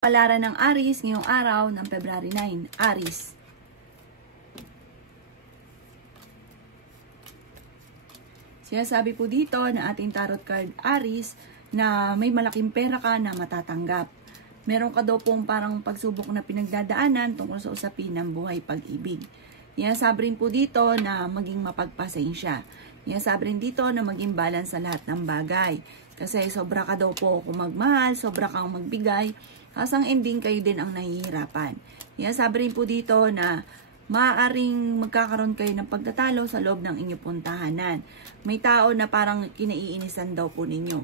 Palaran ng Aries ngayong araw ng February 9. Aries. Sinasabi po dito na ating tarot card Aries na may malaking pera ka na matatanggap. Meron ka daw pong parang pagsubok na pinagdadaanan tungkol sa usapin ng buhay pag-ibig. Sinasabi rin po dito na maging mapagpasensya. Sinasabi rin dito na maging balance sa lahat ng bagay. Kasi sobra ka daw po kung magmahal, sobra kang magbigay, hasang ending kayo din ang nahihirapan. Sabi rin po dito na maaaring magkakaroon kayo ng pagtatalo sa loob ng inyong puntahanan. May tao na parang kinaiinisan daw po ninyo.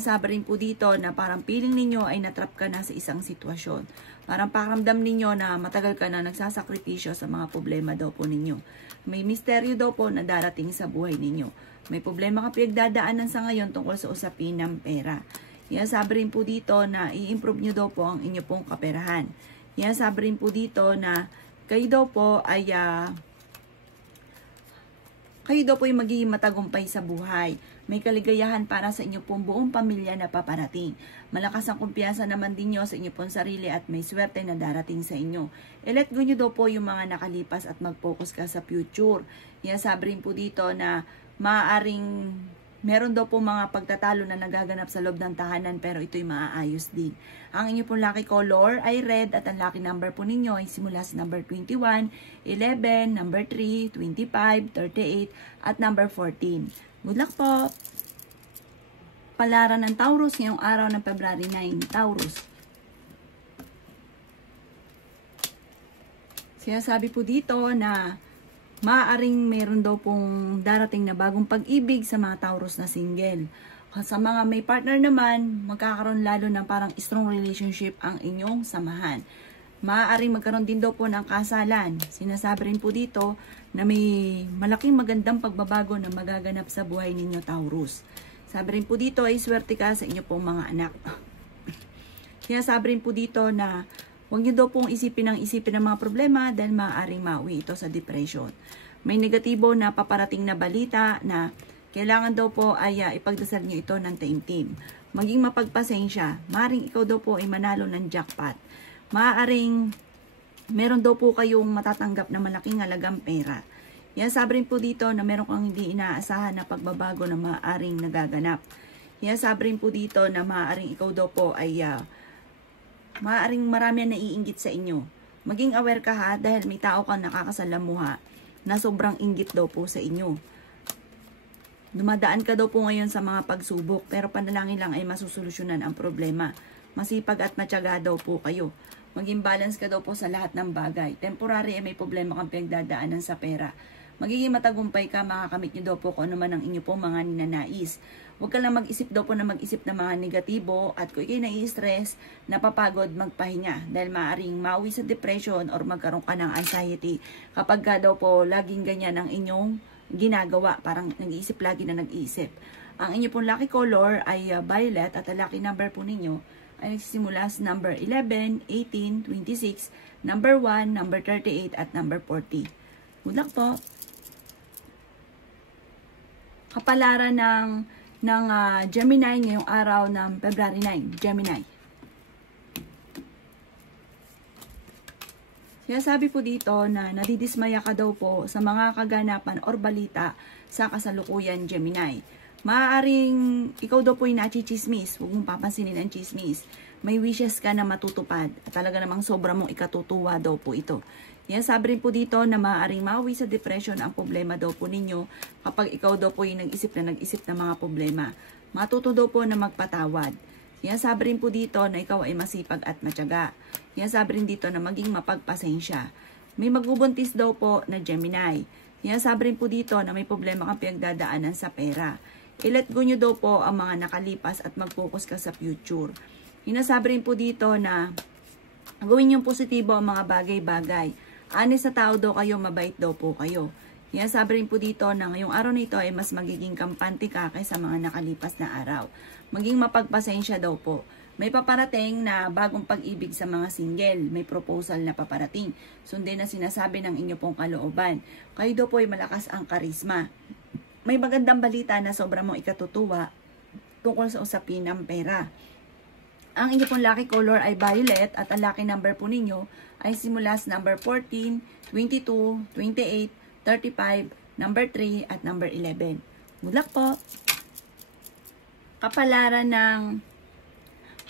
Sabi rin po dito na parang feeling ninyo ay natrap ka na sa isang sitwasyon. Parang pakiramdam ninyo na matagal ka na nagsasakripisyo sa mga problema daw po ninyo. May misteryo daw po na darating sa buhay ninyo. May problema ka pinagdadaanan sa ngayon tungkol sa usapin ng pera. Sabi rin po dito na i-improve nyo daw po ang inyo pong kaperahan. Sabi rin po dito na kayo daw po ay magiging matagumpay sa buhay. May kaligayahan para sa inyo pong buong pamilya na paparating. Malakas ang kumpiyansa naman din nyo sa inyo pong sarili at may swerte na darating sa inyo. Let go nyo daw po yung mga nakalipas at mag-focus ka sa future. Sabi rin po dito na maaaring meron daw po mga pagtatalo na nagaganap sa loob ng tahanan pero ito'y maaayos din. Ang inyo pong lucky color ay red at ang lucky number po ninyo ay simula sa number 21, 11, number 3, 25, 38 at number 14. Good luck po! Palaran ng Taurus ngayong araw ng February 9. Taurus. Sinasabi po dito na maaaring meron daw pong darating na bagong pag-ibig sa mga Taurus na single. Sa mga may partner naman, magkakaroon lalo ng parang strong relationship ang inyong samahan. Maaaring magkaroon din daw po ng kasalan. Sinasabi rin po dito na may malaking magandang pagbabago na magaganap sa buhay ninyo Taurus. Sabi rin po dito ay swerte ka sa inyo pong mga anak. Sinasabi rin po dito na huwag niyo daw pong isipin ng mga problema dahil maaaring mauwi ito sa depression. May negatibo na paparating na balita na kailangan daw po ay ipagdasal niyo ito ng taimtim. Maging mapagpasensya. Maaaring ikaw daw po ay manalo ng jackpot. Maaaring meron daw po kayong matatanggap na malaking halagang pera. Sabi rin po dito na meron kang hindi inaasahan na pagbabago na maaaring nagaganap. Sabi rin po dito na maaaring ikaw daw po ay maaaring marami na naiinggit sa inyo. Maging aware ka ha dahil may tao kang nakakasalamuha na sobrang inggit daw po sa inyo. Dumadaan ka daw po ngayon sa mga pagsubok pero panalangin lang ay masusolusyonan ang problema. Masipag at matyaga daw po kayo. Maging balance ka daw po sa lahat ng bagay. Temporary ay may problema kang pinagdadaanan sa pera. Magiging matagumpay ka, makakamit nyo daw po kung ano man ang inyo pong mga ninanais. Huwag ka lang mag-isip daw po na mag-isip ng mga negatibo at kung ikay nai-stress, napapagod, magpahinga dahil maaaring mauwi sa depression or magkaroon ka ng anxiety kapag ka daw po laging ganyan ang inyong ginagawa, parang nag-iisip lagi na nag-iisip. Ang inyo pong lucky color ay violet at ang lucky number po ninyo ay nagsisimula sa number 11, 18, 26, number 1, number 38 at number 40. Good luck po! Kapalaran ng Gemini ngayong araw ng February 9. Gemini. Sinasabi po dito na nadidismaya ka daw po sa mga kaganapan or balita sa kasalukuyan Gemini. Maaaring ikaw daw po yung nachichismis. Huwag mong papansinin ang chismis. May wishes ka na matutupad. At talaga namang sobra mong ikatutuwa daw po ito. Sabi rin po dito na maaaring mauwi sa depression ang problema daw po ninyo kapag ikaw daw po yung nag-isip ng mga problema. Matuto daw po na magpatawad. Sabi rin po dito na ikaw ay masipag at matyaga. Sabi rin dito na maging mapagpasensya. May magbubuntis daw po na Gemini. Sabi rin po dito na may problema kang pinagdadaanan sa pera. I-let go nyo daw po ang mga nakalipas at mag-focus ka sa future. Sabi rin po dito na gawin yung positibo ang mga bagay-bagay. Honest sa tao daw kayo, mabait daw po kayo. Sabi rin po dito na ngayong araw na ito ay mas magiging kampante ka kaysa mga nakalipas na araw. Maging mapagpasensya daw po. May paparating na bagong pag-ibig sa mga single. May proposal na paparating. Sundin na sinasabi ng inyo pong kalooban. Kayo daw po ay malakas ang karisma. May magandang balita na sobrang mong ikatutuwa tungkol sa usapin ng pera. Ang inyo pong lucky color ay violet at ang lucky number po ninyo ay simula sa number 14, 22, 28, 35, number 3 at number 11. Good luck po! Kapalaran ng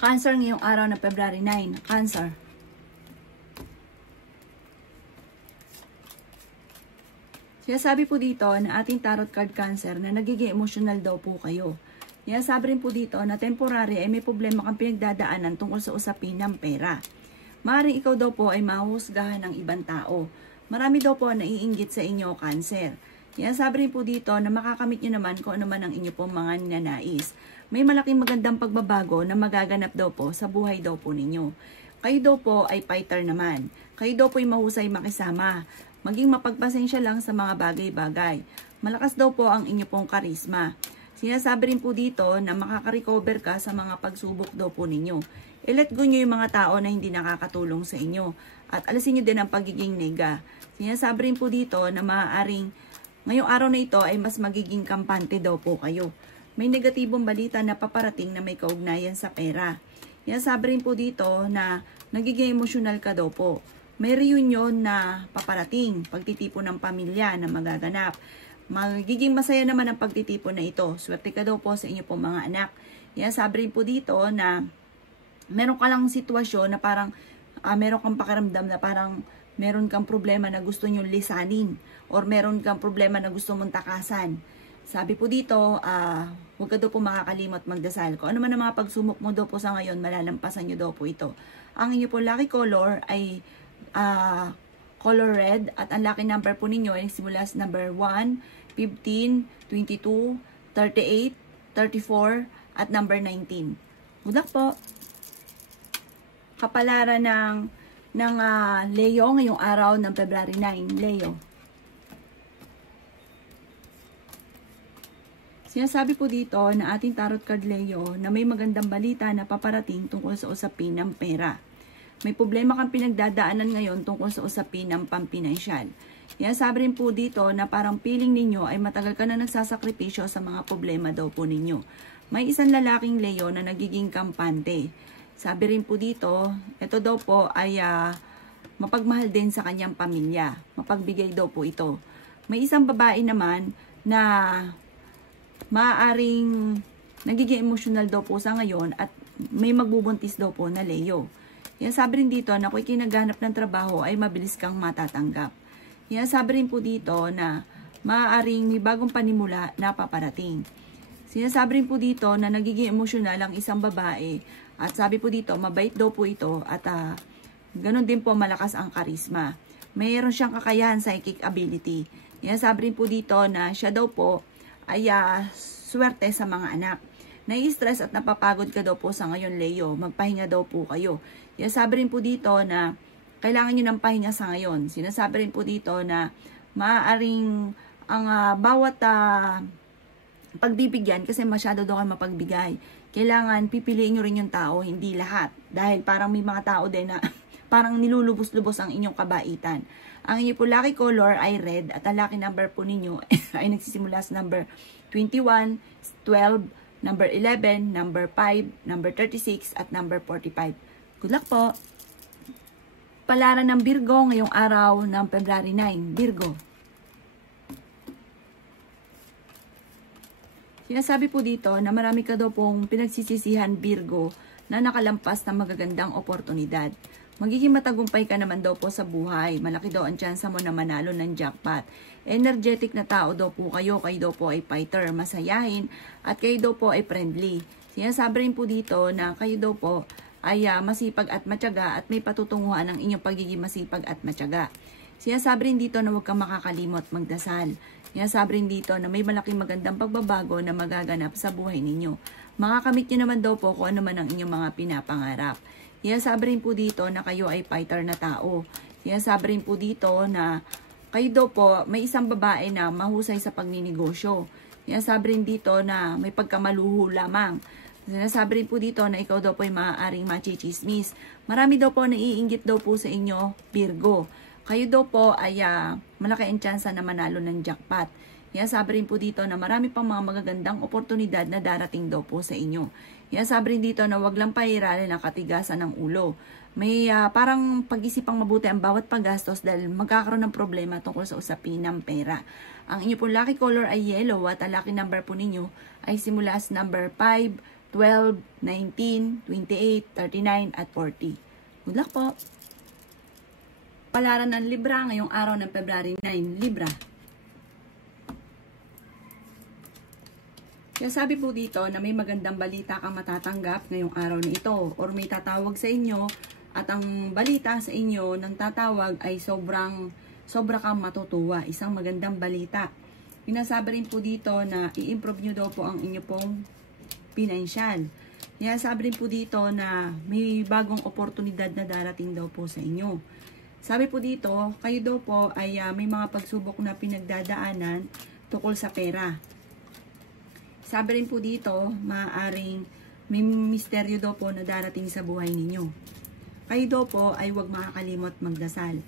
Cancer ngayong araw na February 9. Cancer. Sinasabi po dito na ating tarot card Cancer na nagiging emotional daw po kayo. Sinasabi rin po dito na temporary ay may problema kang pinagdadaanan tungkol sa usapin ng pera. Maaaring ikaw daw po ay mahusgahan ng ibang tao. Marami daw po naiinggit sa inyo, Cancer. Sinasabi rin po dito na makakamit nyo naman kung ano man ang inyo pong mga ninanais. May malaking magandang pagbabago na magaganap daw po sa buhay daw po ninyo. Kayo daw po ay fighter naman. Kayo daw po ay mahusay makisama. Maging mapagpasensya lang sa mga bagay-bagay. Malakas daw po ang inyo pong karisma. Sinasabi rin po dito na makaka-recover ka sa mga pagsubok daw po ninyo. I-let go nyo yung mga tao na hindi nakakatulong sa inyo. At alisin nyo din ang pagiging nega. Sinasabi rin po dito na maaaring ngayong araw na ito ay mas magiging kampante daw po kayo. May negatibong balita na paparating na may kaugnayan sa pera. Sinasabi rin po dito na nagiging emosyonal ka daw po. May reunion na paparating, pagtitipon ng pamilya na magaganap. Magiging masaya naman ang pagtitipon na ito. Swerte ka daw po sa inyo pong mga anak. Sinasabi rin po dito na meron ka lang sitwasyon na parang meron kang pakiramdam na parang meron kang problema na gusto nyo lisanin or meron kang problema na gusto mong takasan. Sabi po dito, huwag ka daw po makakalimot magdasal. Kung ano man ang mga pagsumok mo daw po sa ngayon, malalampasan nyo daw po ito. Ang inyo po lucky color ay color red at ang lucky number po ninyo ay simula sa number 1, 15, 22, 38, 34 at number 19. Good luck po! Kapalaran ng Leo ngayong araw ng February 9. Leo. Sinasabi po dito na ating tarot card Leo na may magandang balita na paparating tungkol sa usapin ng pera. May problema kang pinagdadaanan ngayon tungkol sa usapin ng pampinansyal. Sinasabi rin po dito na parang feeling ninyo ay matagal ka na nagsasakripisyo sa mga problema daw po ninyo. May isang lalaking Leo na nagiging kampante. Sabi rin po dito, ito daw po ay mapagmahal din sa kanyang pamilya. Mapagbigay daw po ito. May isang babae naman na maaaring nagiging emotional daw po sa ngayon at may magbubuntis daw po na Leo. Sabi rin dito na kung kinaghanap ng trabaho ay mabilis kang matatanggap. Sabi rin po dito na maaaring may bagong panimula na paparating. Sinasabi rin po dito na nagiging emosyonal ang isang babae at sabi po dito mabait daw po ito at ganun din po malakas ang karisma. Mayroon siyang kakayahan psychic ability. Sinasabi rin po dito na siya daw po ay swerte sa mga anak. Nai-stress at napapagod ka daw po sa ngayon, Leo. Magpahinga daw po kayo. Sinasabi rin po dito na kailangan nyo ng pahinga sa ngayon. Sinasabi rin po dito na maaaring ang bawat pagbibigyan, kasi masyado daw kayo mapagbigay. Kailangan pipiliin nyo rin yung tao, hindi lahat. Dahil parang may mga tao din na parang nilulubos-lubos ang inyong kabaitan. Ang inyo po lucky color ay red at ang lucky number po ninyo ay nagsisimula sa number 21, 12, number 11, number 5, number 36 at number 45. Good luck po! Palaran ng Virgo ngayong araw ng February 9. Virgo. Sinasabi po dito na marami ka daw pong pinagsisisihan, Virgo, na nakalampas na magagandang oportunidad. Magiging matagumpay ka naman daw po sa buhay. Malaki daw ang tsansa mo na manalo ng jackpot. Energetic na tao daw po kayo. Kayo daw po ay fighter, masayahin, at kayo daw po ay friendly. Sinasabi rin po dito na kayo daw po ay masipag at matyaga at may patutunguhan ng inyong pagiging masipag at matyaga. Sinasabi rin dito na huwag kang makakalimot magdasal. Sinasabi rin dito na may malaking magandang pagbabago na magaganap sa buhay ninyo. Makakamit nyo naman daw po kung ano man ang inyong mga pinapangarap. Sinasabi rin po dito na kayo ay fighter na tao. Sinasabi rin po dito na kayo daw po may isang babae na mahusay sa pagninegosyo. Sinasabi rin dito na may pagkamaluho lamang. Sinasabi rin po dito na ikaw daw po ay maaaring machichismis. Marami daw po naiinggit daw po sa inyo, Virgo. Kayo daw po ay malaki ang tsansa na manalo ng jackpot. Sinasabi rin po dito na marami pang mga magagandang oportunidad na darating daw po sa inyo. Yan, sabi rin dito na wag lang pahiralan ang katigasan ng ulo. May parang pag-isipang mabuti ang bawat paggastos dahil magkakaroon ng problema tungkol sa usapin ng pera. Ang inyo pong lucky color ay yellow at ang lucky number po ninyo ay simula sa number 5, 12, 19, 28, 39 at 40. Good luck po! Palaran ng Libra ngayong araw ng February 9, Libra. Kaya sabi po dito na may magandang balita kang matatanggap ngayong araw na ito or may tatawag sa inyo at ang balita sa inyo ng tatawag ay sobra kang matutuwa. Isang magandang balita. Pinasabi rin po dito na i-improve nyo daw po ang inyo pong financial. Kaya sabi rin po dito na may bagong oportunidad na darating daw po sa inyo. Sabi po dito, kayo daw po ay may mga pagsubok na pinagdadaanan tungkol sa pera. Sabi rin po dito, maaaring may misteryo daw po na darating sa buhay ninyo. Kayo daw po ay huwag makakalimot magdasal.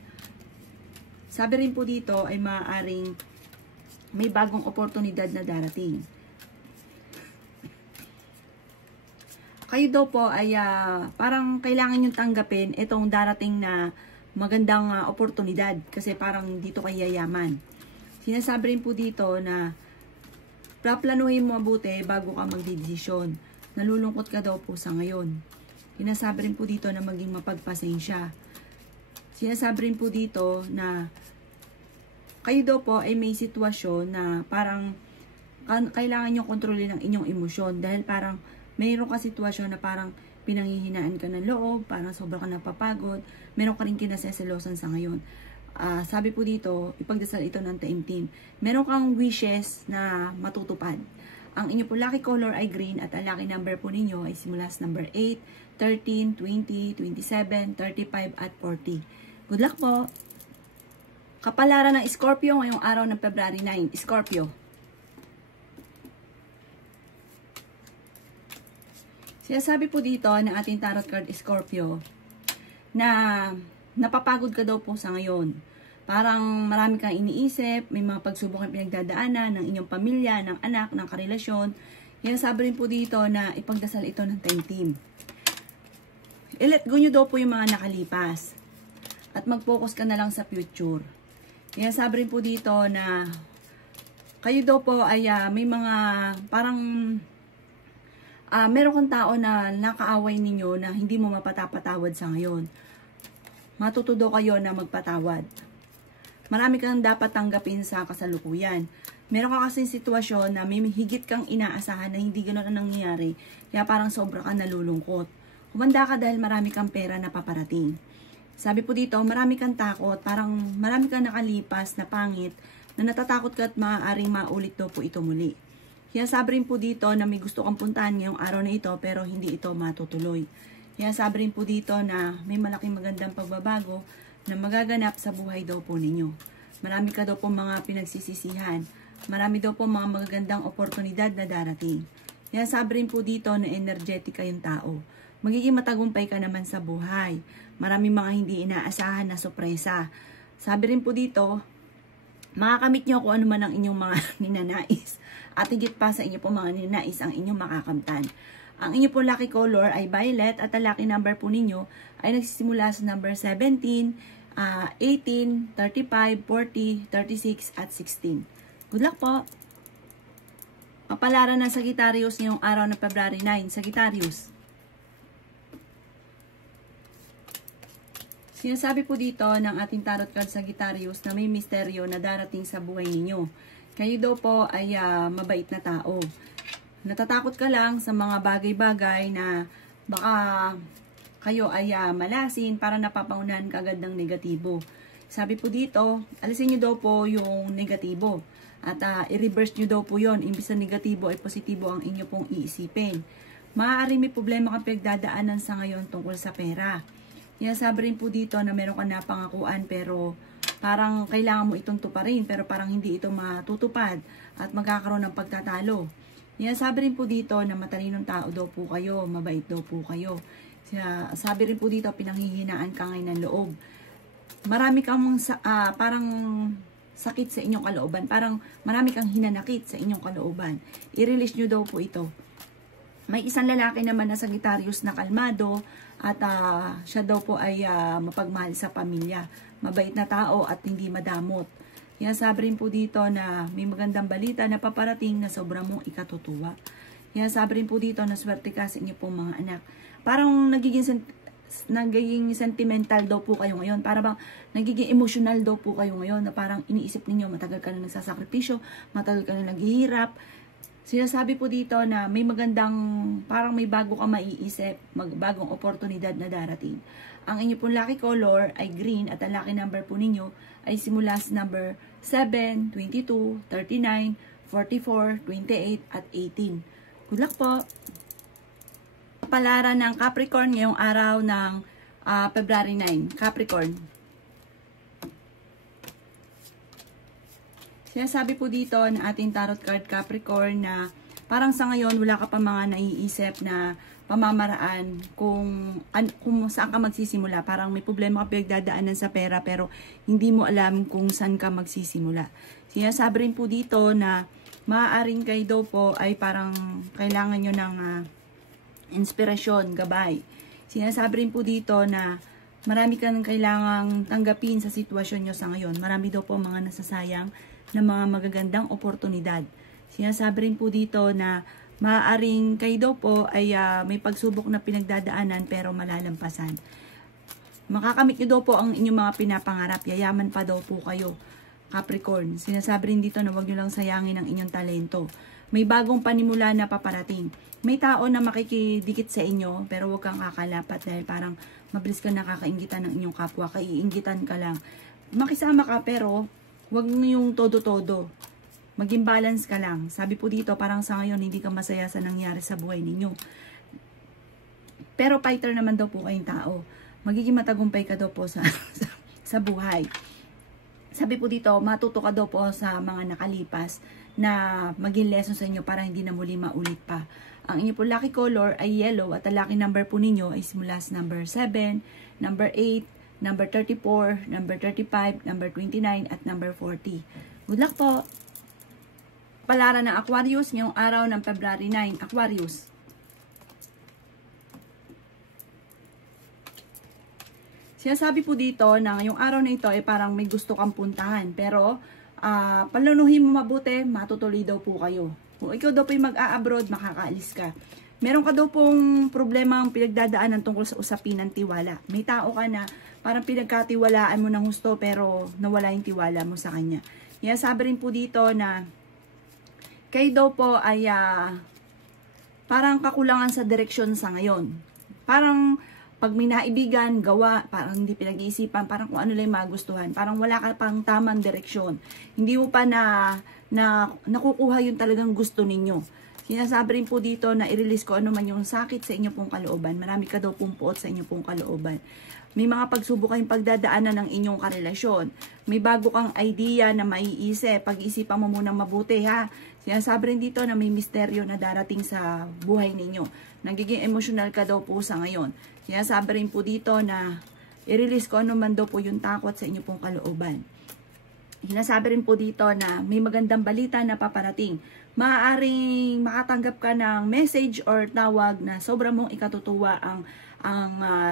Sabi rin po dito ay maaaring may bagong oportunidad na darating. Kayo daw po ay parang kailangan nyo tanggapin itong darating na magandang oportunidad kasi parang dito kayo yayaman. Sinasabi rin po dito na planuhin mo mabuti bago ka magdedesisyon. Nalulungkot ka daw po sa ngayon. Sinasabi rin po dito na maging mapagpasensya. Sinasabi rin po dito na kayo daw po ay may sitwasyon na parang kailangan nyo kontrolin ang inyong emosyon dahil parang mayroon ka sitwasyon na parang pinanghihinaan ka ng loob, parang sobra ka napapagod, meron ka rin kinaseselosan sa ngayon. Sabi po dito, ipagdasal ito ng taimtim. Meron kang wishes na matutupad. Ang inyo po lucky color ay green at ang lucky number po ninyo ay simula sa number 8, 13, 20, 27, 35 at 40. Good luck po! Kapalaran ng Scorpio ngayong araw ng February 9. Scorpio. Sinasabi po dito ng ating tarot card Scorpio na napapagod ka daw po sa ngayon. Parang marami kang iniisip, may mga pagsubok ang pinagdadaanan ng inyong pamilya, ng anak, ng karelasyon. Yan, sabi rin po dito na ipagdasal ito ng taimtim. I-let go nyo daw po yung mga nakalipas. At mag-focus ka na lang sa future. Yan, sabi rin po dito na kayo daw po ay may mga parang meron kang tao na nakaaway ninyo na hindi mo mapatapatawad sa ngayon. Matututo kayo na magpatawad. Marami kang dapat tanggapin sa kasalukuyan. Meron ka kasing sitwasyon na may higit kang inaasahan na hindi ganoon ang nangyayari. Kaya parang sobra ka nalulungkot. Humanda ka dahil marami kang pera na paparating. Sabi po dito, marami kang takot. Parang marami kang nakalipas na pangit na natatakot ka at maaaring maulit daw po ito muli. Kaya sabi rin po dito na may gusto kang puntahan ngayong araw na ito pero hindi ito matutuloy. Kaya sabi rin po dito na may malaking magandang pagbabago na magaganap sa buhay daw po ninyo. Marami ka daw po mga pinagsisisihan. Marami daw po mga magagandang oportunidad na darating. Kaya sabi rin po dito na energetic kayong tao. Magiging matagumpay ka naman sa buhay. Maraming mga hindi inaasahan na sorpresa. Sabi rin po dito, makakamit nyo kung ano man ang inyong mga ninanais. At higit pa sa inyo po mga ninanais ang inyong makakamtan. Ang inyo po lucky color ay violet at ang lucky number po ninyo ay nagsisimula sa number 17, 18, 35, 40, 36 at 16. Good luck po! Kapalaran ng Sagittarius ngayong araw ng February 9. Sagittarius. Sinasabi po dito ng ating tarot card Sagittarius na may misteryo na darating sa buhay ninyo. Kayo daw po ay mabait na tao. Natatakot ka lang sa mga bagay-bagay na baka kayo ay malasin para napapaunahan ka agad ng negatibo. Sabi po dito, alisin nyo daw po yung negatibo. At i-reverse nyo daw po yon. Imbis na negatibo ay positibo ang inyo pong iisipin. Maaari may problema kang pinagdadaanan sa ngayon tungkol sa pera. Yan, sabi rin po dito na meron ka napangakuan pero parang kailangan mo itong tuparin pero parang hindi ito matutupad at magkakaroon ng pagtatalo. Yan, sabi rin po dito na matalinong tao daw po kayo, mabait daw po kayo. Sabi rin po dito, pinanghihinaan ka ngayon ng loob. Marami kang parang sakit sa inyong kalooban. Parang marami kang hinanakit sa inyong kalooban. I-release nyo daw po ito. May isang lalaki naman na Sagittarius na kalmado at siya daw po ay mapagmahal sa pamilya. Mabait na tao at hindi madamot. Yan, sabi rin po dito na may magandang balita na paparating na sobrang mong ikatutuwa. Yan, sabi rin po dito na swerte ka sa inyo pong mga anak. Parang nagiging sentimental daw po kayo ngayon. Para bang nagiging emotional daw po kayo ngayon na parang iniisip ninyo matagal ka na nagsasakripisyo, matagal ka na naghihirap. Sinasabi po dito na may magandang, parang may bago ka maiisip, bagong oportunidad na darating. Ang inyo pong lucky color ay green at ang lucky number po ninyo ay simula sa number 7, 22, 39, 44, 28 at 18. Good luck po! Palaran ng Capricorn ngayong araw ng February 9. Capricorn. Sinasabi po dito na ating tarot card Capricorn na parang sa ngayon wala ka pa mga naiisip na pamamaraan kung saan ka magsisimula. Parang may problema ka pinagdadaanan sa pera pero hindi mo alam kung saan ka magsisimula. Sinasabi rin po dito na maaaring kayo daw po ay parang kailangan nyo ng inspirasyon, gabay. Sinasabi rin po dito na marami kang kailangang tanggapin sa sitwasyon nyo sa ngayon. Marami daw po mga nasasayang na mga magagandang oportunidad. Sinasabi rin po dito na maaaring kayo daw po ay may pagsubok na pinagdadaanan pero malalampasan. Makakamit nyo daw po ang inyong mga pinapangarap. Yayaman pa daw po kayo, Capricorn. Sinasabi rin dito na huwag nyo lang sayangin ang inyong talento. May bagong panimula na paparating. May tao na makikidikit sa inyo pero huwag kang kakalapat dahil parang mabilis ka nakakaingitan ng inyong kapwa. Kaiingitan ka lang. Makisama ka pero huwag yung todo-todo. Maging balance ka lang. Sabi po dito, parang sa ngayon, hindi ka masaya sa nangyari sa buhay ninyo. Pero fighter naman daw po kayong tao. Magiging matagumpay ka daw po sa buhay. Sabi po dito, matuto ka daw po sa mga nakalipas na maging lesson sa inyo para hindi na muli maulit pa. Ang inyo po lucky color ay yellow at ang lucky number po ninyo ay simula sa number 7, number 8, number 34, number 35, number 29, at number 40. Good luck po! Palaran ng Aquarius ngayong araw ng February 9. Aquarius. Sinasabi po dito na ngayong araw na ito ay parang may gusto kang puntahan. Pero, palanuhin mo mabuti, matutuloy daw po kayo. Kung ikaw daw po yung mag-a-abroad, makakaalis ka. Meron ka daw pong problema ang pinagdadaanan tungkol sa usapin ng tiwala. May tao ka na parang pinagkatiwalaan mo ng gusto pero nawala yung tiwala mo sa kanya. Kaya sabi rin po dito na kayo daw po ay parang kakulangan sa direksyon sa ngayon. Parang pag may naibigan, gawa, parang hindi pinag-iisipan, parang kung ano lang magustuhan. Parang wala ka pang tamang direksyon. Hindi mo pa nakukuha yung talagang gusto ninyo. Sinasabi rin po dito na i-release ko ano man yung sakit sa inyo pong kalooban. Marami ka daw pong puot sa inyo pong kalooban. May mga pagsubok kayong pagdadaanan ng inyong karelasyon. May bago kang idea na maiisip. Pag-iisipan mo munang mabuti ha. Sinasabi rin dito na may misteryo na darating sa buhay ninyo. Nagiging emotional ka daw po sa ngayon. Sinasabi rin po dito na i-release ko ano man daw po yung takot sa inyo pong kalooban. Sinasabi rin po dito na may magandang balita na paparating. Maaaring makatanggap ka ng message or tawag na sobrang mong ikatutuwa ang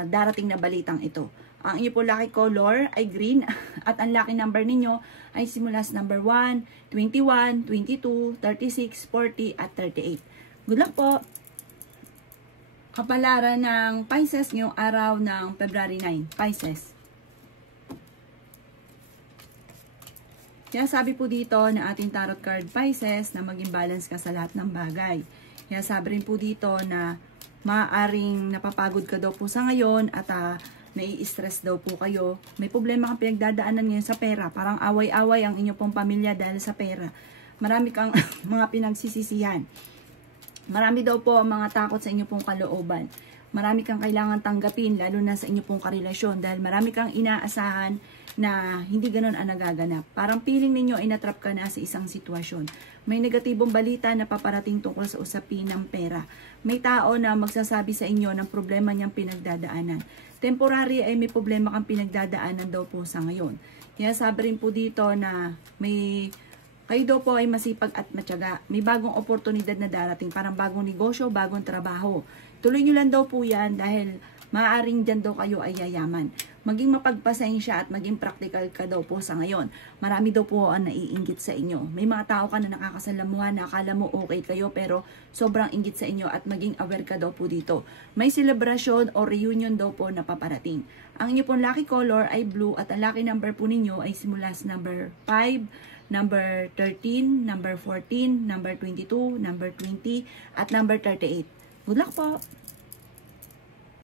darating na balitang ito. Ang inyo po lucky color ay green at ang lucky number ninyo ay simula sa number 1, 21, 22, 36, 40 at 38. Good luck po! Kapalaran ng Pisces ngayong araw ng February 9. Pisces. Kaya sabi po dito na ating tarot card Pisces na maging balance ka sa lahat ng bagay. Kaya sabi rin po dito na maaaring napapagod ka daw po sa ngayon at nai-stress daw po kayo. May problema kang pinagdadaanan ngayon sa pera. Parang away-away ang inyo pong pamilya dahil sa pera. Marami kang mga pinagsisisihan. Marami daw po ang mga takot sa inyo pong kalooban. Marami kang kailangan tanggapin lalo na sa inyo pong karelasyon dahil marami kang inaasahan na hindi ganun ang nagaganap. Parang feeling ninyo ay natrap ka na sa isang sitwasyon. May negatibong balita na paparating tungkol sa usapin ng pera. May tao na magsasabi sa inyo ng problema niyang pinagdadaanan. Temporary ay may problema kang pinagdadaanan daw po sa ngayon. Kaya sabi rin po dito na may Kayo daw po ay masipag at matyaga. May bagong oportunidad na darating, parang bagong negosyo, bagong trabaho. Tuloy nyo lang daw po yan dahil maaaring dyan daw kayo ay yayaman. Maging mapagpasensya at maging practical ka daw po sa ngayon. Marami daw po ang naiinggit sa inyo. May mga tao ka na nakakasalamuhan na akala mo okay kayo pero sobrang inggit sa inyo at maging aware ka daw po dito. May celebration o reunion daw po na paparating. Ang inyo pong lucky color ay blue at ang lucky number po ninyo ay simula sa number 5, number 13, number 14, number 22, number 20, at number 38. Good luck po!